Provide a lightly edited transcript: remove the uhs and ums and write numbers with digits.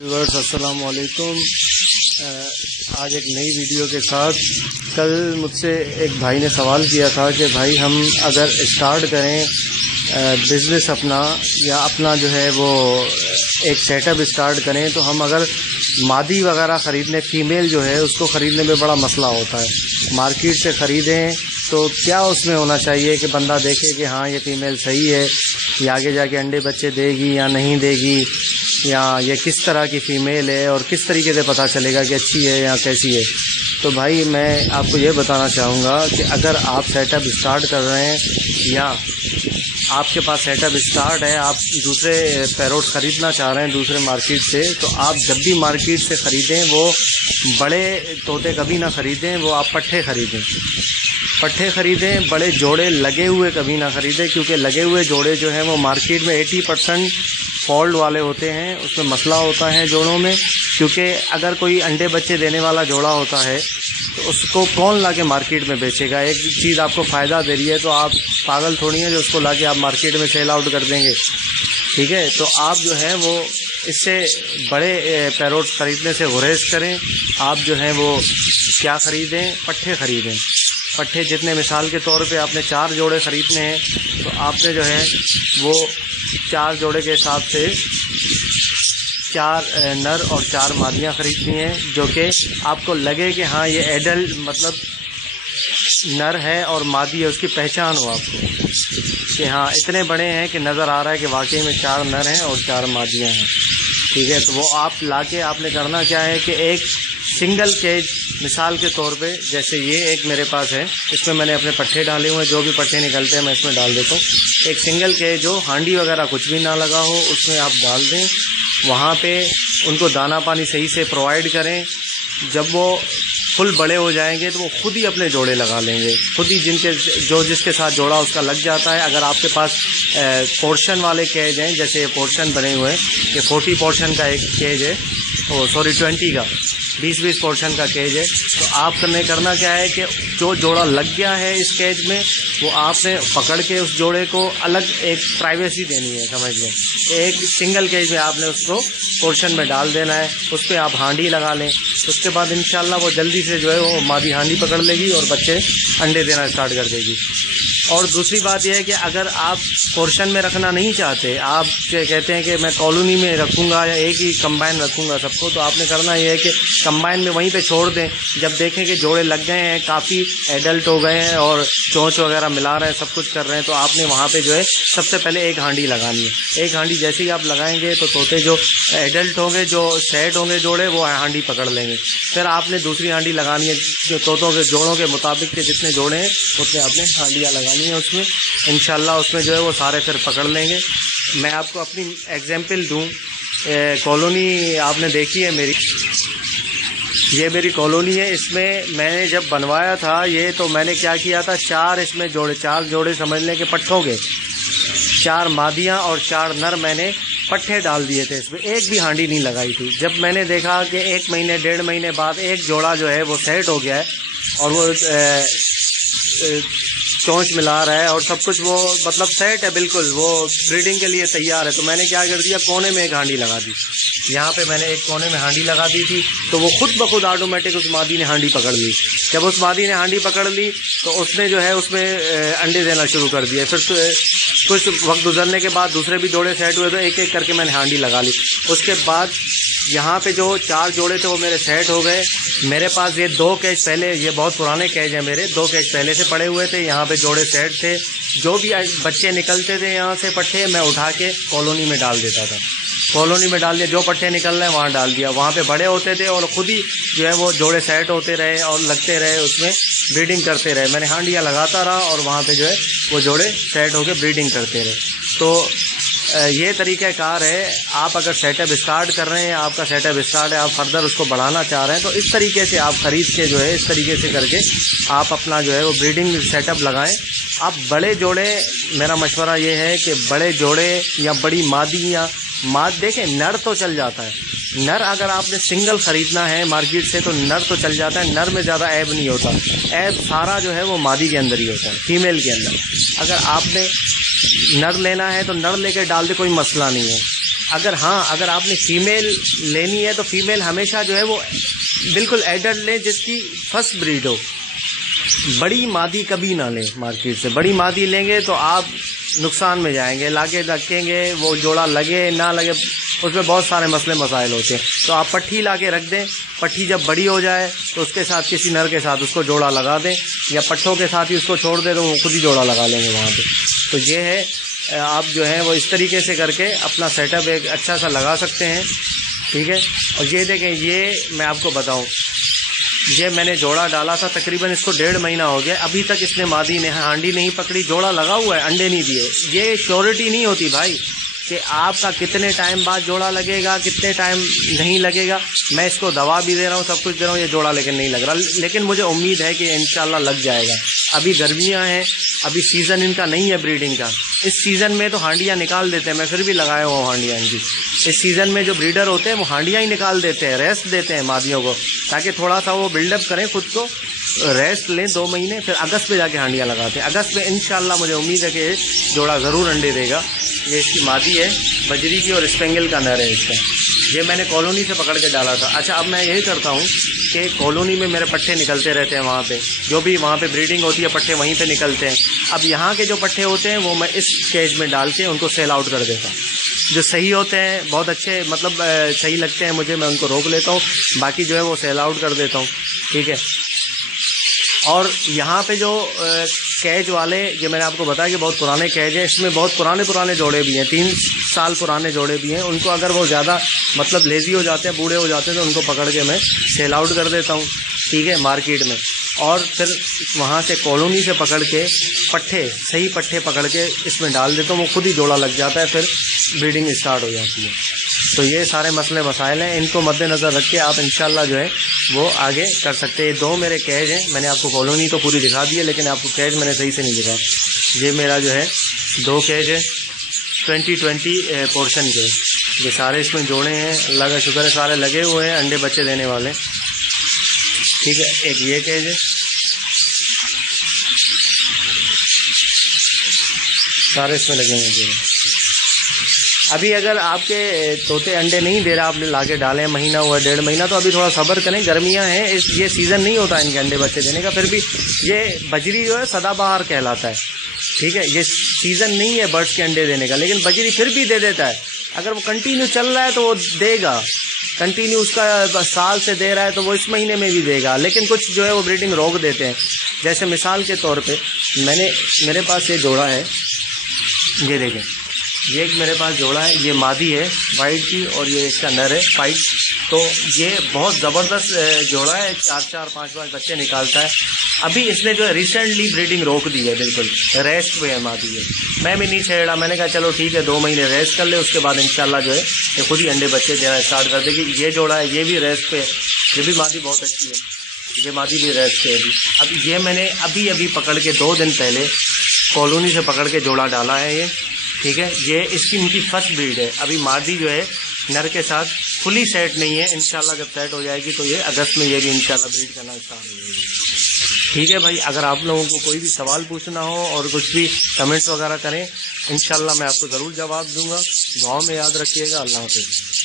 Viewers अस्सलाम वालेकुम। आज एक नई वीडियो के साथ। कल मुझसे एक भाई ने सवाल किया था कि भाई हम अगर स्टार्ट करें बिज़नेस अपना या अपना जो है वो एक सेटअप स्टार्ट करें तो हम अगर मादी वगैरह ख़रीदने फ़ीमेल जो है उसको ख़रीदने में बड़ा मसला होता है। मार्केट से ख़रीदें तो क्या उसमें होना चाहिए कि बंदा देखे कि हाँ ये फ़ीमेल सही है, ये आगे जाके अंडे बच्चे देगी या नहीं देगी, या ये किस तरह की फ़ीमेल है और किस तरीके से पता चलेगा कि अच्छी है या कैसी है। तो भाई मैं आपको ये बताना चाहूँगा कि अगर आप सेटअप स्टार्ट कर रहे हैं या आपके पास सेटअप स्टार्ट है, आप दूसरे पैरोट्स ख़रीदना चाह रहे हैं दूसरे मार्केट से, तो आप जब भी मार्केट से ख़रीदें वो बड़े तोते कभी ना ख़रीदें, वो आप पट्ठे ख़रीदें, बड़े जोड़े लगे हुए कभी ना ख़रीदें, क्योंकि लगे हुए जोड़े जो हैं वो मार्केट में 80% फॉल्ट वाले होते हैं। उसमें मसला होता है जोड़ों में, क्योंकि अगर कोई अंडे बच्चे देने वाला जोड़ा होता है तो उसको कौन लाके मार्केट में बेचेगा। एक चीज़ आपको फ़ायदा दे रही है तो आप पागल थोड़ी हैं जो उसको लाके आप मार्केट में सेल आउट कर देंगे, ठीक है। तो आप जो है वो इससे बड़े पैरोट्स ख़रीदने से गुरेज करें। आप जो है वो क्या ख़रीदें, पट्ठे जितने, मिसाल के तौर पे आपने 4 जोड़े ख़रीदने हैं तो आपने जो है वो 4 जोड़े के हिसाब से 4 नर और 4 मादियाँ ख़रीदनी हैं, जो कि आपको लगे कि हाँ ये एडल्ट मतलब नर है और मादी है, उसकी पहचान हो आपको कि हाँ इतने बड़े हैं कि नज़र आ रहा है कि वाकई में 4 नर हैं और 4 मादियाँ हैं, ठीक है। तो वो आप लाके आपने करना क्या है कि एक सिंगल केज, मिसाल के तौर पे जैसे ये एक मेरे पास है, इसमें मैंने अपने पट्ठे डाले हुए हैं, जो भी पट्ठे निकलते हैं मैं इसमें डाल देता हूँ। एक सिंगल केज हो, हांडी वगैरह कुछ भी ना लगा हो, उसमें आप डाल दें। वहाँ पे उनको दाना पानी सही से प्रोवाइड करें। जब वो फुल बड़े हो जाएंगे तो वो खुद ही अपने जोड़े लगा लेंगे, खुद ही जिसके साथ जोड़ा उसका लग जाता है। अगर आपके पास पोर्शन वाले केज हैं, जैसे ये पोर्शन बने हुए हैं, ये 40 पोर्शन का एक केज है, 20 का 20 पोर्शन का केज है, तो आप करना क्या है कि जो जोड़ा लग गया है इस केज में वो आपने पकड़ के उस जोड़े को अलग एक प्राइवेसी देनी है, समझ लें। एक सिंगल केज में आपने उसको पोर्शन में डाल देना है, उस पर आप हांडी लगा लें, तो उसके बाद इंशाल्लाह वो जल्दी से जो है वो मादी हांडी पकड़ लेगी और बच्चे अंडे देना स्टार्ट कर देगी। और दूसरी बात यह है कि अगर आप पोर्शन में रखना नहीं चाहते, आप कहते हैं कि मैं कॉलोनी में रखूँगा या एक ही कंबाइन रखूँगा सबको, तो आपने करना यह है कि कंबाइन में वहीं पे छोड़ दें। जब देखें कि जोड़े लग गए हैं, काफ़ी एडल्ट हो गए हैं और चोंच वगैरह मिला रहे हैं, सब कुछ कर रहे हैं, तो आपने वहाँ पे जो है सबसे पहले एक हांडी लगानी है। एक हांडी जैसे ही आप लगाएंगे तो तोते जो एडल्ट होंगे, जो सेट होंगे जोड़े, वो हांडी पकड़ लेंगे। फिर आपने दूसरी हांडी लगानी है, जो तोतों के जोड़ों के मुताबिक के जितने जोड़े हैं उतने आपने हांडियाँ लगानी है उसमें, इंशाल्लाह उसमें जो है वो सारे फिर पकड़ लेंगे। मैं आपको अपनी एग्जाम्पल दूँ, कॉलोनी आपने देखी है मेरी, ये मेरी कॉलोनी है। इसमें मैंने जब बनवाया था ये, तो मैंने क्या किया था, 4 इसमें जोड़े, 4 जोड़े समझ लें कि पट्ठों के, 4 मादियाँ और 4 नर मैंने पट्ठे डाल दिए थे इसमें, एक भी हांडी नहीं लगाई थी। जब मैंने देखा कि 1 महीने 1.5 महीने बाद एक जोड़ा जो है वो सेट हो गया है और वो चोंच मिला रहा है और सब कुछ वो मतलब सेट है बिल्कुल, वो ब्रीडिंग के लिए तैयार है, तो मैंने क्या कर दिया, कोने में एक हांडी लगा दी। यहाँ पे मैंने एक कोने में हांडी लगा दी थी, तो वो खुद ब खुद ऑटोमेटिक उस मादी ने हांडी पकड़ ली। जब उस मादी ने हांडी पकड़ ली तो उसने जो है उसमें अंडे देना शुरू कर दिए। फिर कुछ वक्त गुजरने के बाद दूसरे भी जोड़े सेट हुए, तो एक एक करके मैंने हांडी लगा ली। उसके बाद यहाँ पे जो 4 जोड़े थे वो मेरे सेट हो गए। मेरे पास ये 2 केज पहले, ये बहुत पुराने केज हैं मेरे, 2 केज पहले से पड़े हुए थे, यहाँ पे जोड़े सेट थे। जो भी बच्चे निकलते थे यहाँ से पट्ठे, मैं उठा के कॉलोनी में डाल देता था, कॉलोनी में डाल दिया, जो पट्ठे निकल रहे हैं वहाँ डाल दिया। वहाँ पे बड़े होते थे और ख़ुद ही जो है वो जोड़े सेट होते रहे और लगते रहे, उसमें ब्रीडिंग करते रहे। मैंने हांडियाँ लगाता रहा और वहाँ पे जो है वो जोड़े सेट होकर ब्रीडिंग करते रहे। तो ये तरीक़ाकार है। आप अगर सेटअप स्टार्ट कर रहे हैं, आपका सेटअप स्टार्ट है, आप फर्दर उसको बढ़ाना चाह रहे हैं, तो इस तरीके से आप ख़रीद के जो है इस तरीके से करके आप अपना जो है वो ब्रीडिंग सेटअप लगाएं। आप बड़े जोड़े, मेरा मशवरा ये है कि बड़े जोड़े या बड़ी मादी या देखें, नर तो चल जाता है, नर अगर आपने सिंगल ख़रीदना है मार्केट से तो नर तो चल जाता है, नर में ज़्यादा ऐब नहीं होता। ऐब सारा जो है वो मादी के अंदर ही होता है, फीमेल के अंदर। अगर आपने नर लेना है तो नर लेके डाल दे, कोई मसला नहीं है। اگر آپ نے فیمیل لینی ہے تو فیمیل ہمیشہ جو ہے وہ بالکل ایڈلٹ لیں جس کی فرسٹ بریڈ ہو. بڑی مادی کبھی نہ لیں مارکیٹ سے. بڑی مادی لیں گے تو آپ نقصان میں جائیں گے. لا کے رکھیں گے وہ جوڑا لگے نہ لگے اس میں بہت سارے مسئلے مسائل ہوتے ہیں. تو آپ پٹھی لا کے رکھ دیں. پٹھی جب بڑی ہو جائے تو اس کے ساتھ کسی نر کے ساتھ اس کو جوڑا لگا دیں, یا پٹھوں کے ساتھ ہی اس کو چھوڑ دیں تو وہ خود ہی جوڑا لگا لیں گے وہاں پہ. تو یہ ہے آپ جو ہے وہ اس طریقے سے کر کے اپنا سیٹ اپ ایک اچھا سا لگا سکتے ہیں. ٹھیک ہے. اور یہ دیکھیں, یہ میں آپ کو بتاؤں, یہ میں نے جوڑا ڈالا تھا تقریباً اس کو 1.5 مہینہ ہو گیا. ابھی تک اس نے مادی نے ہانڈی نہیں پکڑی. جوڑا لگا ہوا ہے, انڈے نہیں دیے. یہ شیورٹی نہیں ہوتی بھائی کہ آپ کا کتنے ٹائم بعد جوڑا لگے گا, کتنے ٹائم نہیں لگے گا. میں اس کو دوا بھی دے رہا ہوں, سب کچھ دے رہا ہوں, یہ جوڑا لیکن نہیں لگ رہا. لیکن مجھے امید ہے کہ انشاءاللہ لگ جائے گا. ابھی گرمیاں ہیں, ابھی سیزن ان کا نہیں ہے بریڈنگ کا. اس سیزن میں تو ہانڈیاں نکال دیتے ہیں, میں پھر بھی لگایا ہوا ہوں ہانڈیاں ان کی. اس سیزن میں جو بریڈر ہوتے ہیں وہ ہانڈیاں ہی نکال دیتے ہیں, ریسٹ دیتے ہیں مادیوں کو تاکہ تھوڑا سا وہ بلڈ اپ کریں خود کو, ریسٹ لیں 2 مہینے, پھر اگست میں جا کے ہانڈیاں لگاتے ہیں. اگست میں انشاءاللہ مجھے امید ہے کہ جوڑا ضرور انڈے دے گا. یہ اس کی مادی ہے بجری کی اور اسپینگل کا نر ہے اس کا. یہ میں نے کالونی سے پکڑ کے ڈالا تھا. اچھا, اب میں یہی کرتا ہوں کہ کالونی میں میرے پٹھے نکلتے رہتے ہیں, وہاں پہ جو بھی وہاں پہ بریڈنگ ہوتی ہے پٹھے وہیں پہ نکلتے ہیں. اب یہاں کے جو پٹھے ہوتے ہیں وہ میں اس کیج میں ڈال کے ان کو سیل آؤٹ کر دیتا ہوں. جو صحیح ہوتے ہیں, بہت اچھے مطلب صحیح لگتے ہیں مجھے, میں ان کو روک لیتا ہوں. باقی جو ہے وہ سیل آؤٹ کر دیتا ہوں. ٹھیک ہے. اور یہاں پہ جو کیج والے, جو میں نے آپ کو بتایا کہ بہت پرانے کیج ہیں, اس میں بہت پرانے جوڑے بھی ہیں, 3 سال پرانے جوڑے بھی ہیں. ان کو اگر وہ زیادہ مطلب لیزی ہو جاتے ہیں, بوڑھے ہو جاتے ہیں, تو ان کو پکڑ کے میں سیل آؤٹ کر دیتا ہوں. ٹھیک ہے, مارکیٹ میں. اور پھر وہاں سے کالونی سے پکڑ کے پٹھے, صحیح پٹھے پکڑ کے اس میں ڈال دیتا ہوں, وہ خود ہی جوڑا لگ جاتا ہے, پھر بریڈنگ اسٹارٹ ہو جاتی ہے. تو یہ سارے مسئلے مسائل ہیں, ان کو مد نظر رکھ کے آپ انشاءاللہ جو ہے وہ آگے کر سکتے ہیں. 2 میرے کیج ہیں, میں نے آپ کو کالونی تو پوری دکھا دی ہے, لیکن آپ کو کیج میں نے صحیح سے نہیں دکھایا. یہ میرا جو ہے 2 کیج ہے 2020 پورشن کے. یہ سارے اس میں جوڑے ہیں, اللہ کا شکر ہے سارے لگے ہوئے ہیں, انڈے بچے دینے والے. ٹھیک ہے. ایک یہ کیج ہے, سارے اس میں لگے ہوئے ہیں. ابھی اگر آپ کے طوطے انڈے نہیں دے رہا, آپ نے لا کے ڈالے ہیں, مہینہ ہوا 1.5 مہینہ, تو ابھی تھوڑا صبر کریں. گرمیاں ہیں, یہ سیزن نہیں ہوتا ان کے انڈے بچے دینے کا. پھر بھی یہ بجری جو ہے سدا بہار کہلاتا ہے. ٹھیک ہے. یہ سیزن نہیں ہے برڈس کے انڈے دینے کا, لیکن بجری پھر بھی دے دیتا ہے. اگر وہ کنٹینیو چل رہا ہے تو وہ دے گا, کنٹینیو اس کا سال سے دے رہا ہے تو وہ اس مہینے میں بھی دے گا. لیکن کچھ جو ہے وہ بریڈنگ روک دیتے ہیں. جیسے مثال کے طور پہ میرے پاس یہ جوڑا ہے, یہ دیکھیں, یہ ایک میرے پاس جوڑا ہے, یہ مادی ہے وائٹ کی اور یہ اس کا نر ہے فائٹ. تو یہ بہت زبردست جوڑا ہے, 4 5 بچے نکالتا ہے. ابھی اس نے جو ہے ریسنٹلی بریڈنگ روک دی ہے, بالکل ریسٹ پہ ہے مادی ہے. میں بھی نہیں چھیڑا, میں نے کہا چلو ٹھیک ہے 2 مہینے ریسٹ کر لے, اس کے بعد انشاءاللہ جو ہے یہ خود ہی انڈے بچے دینا اسٹارٹ کر دے گی. یہ جوڑا ہے, یہ بھی ریسٹ پہ ہے, یہ بھی مادی بہت اچھی ہے, یہ مادی بھی ریسٹ پہ ہے. اب یہ میں نے ابھی پکڑ کے 2 دن پہلے کالونی سے پکڑ کے جوڑا ڈالا ہے یہ. ٹھیک ہے. یہ اس کی ان کی فرسٹ بریڈ ہے. ابھی مادی جو ہے نر کے ساتھ فلی سیٹ نہیں ہے. انشاءاللہ جب سیٹ ہو جائے گی تو یہ اگست میں یہ بھی انشاءاللہ بریڈ کرنا اسٹارٹ ہو جائے گی. ٹھیک ہے بھائی, اگر آپ لوگوں کو کوئی بھی سوال پوچھنا ہو اور کچھ بھی کمنٹس وغیرہ کریں, انشاءاللہ میں آپ کو ضرور جواب دوں گا. دعاؤں میں یاد رکھیے گا. اللہ حافظ.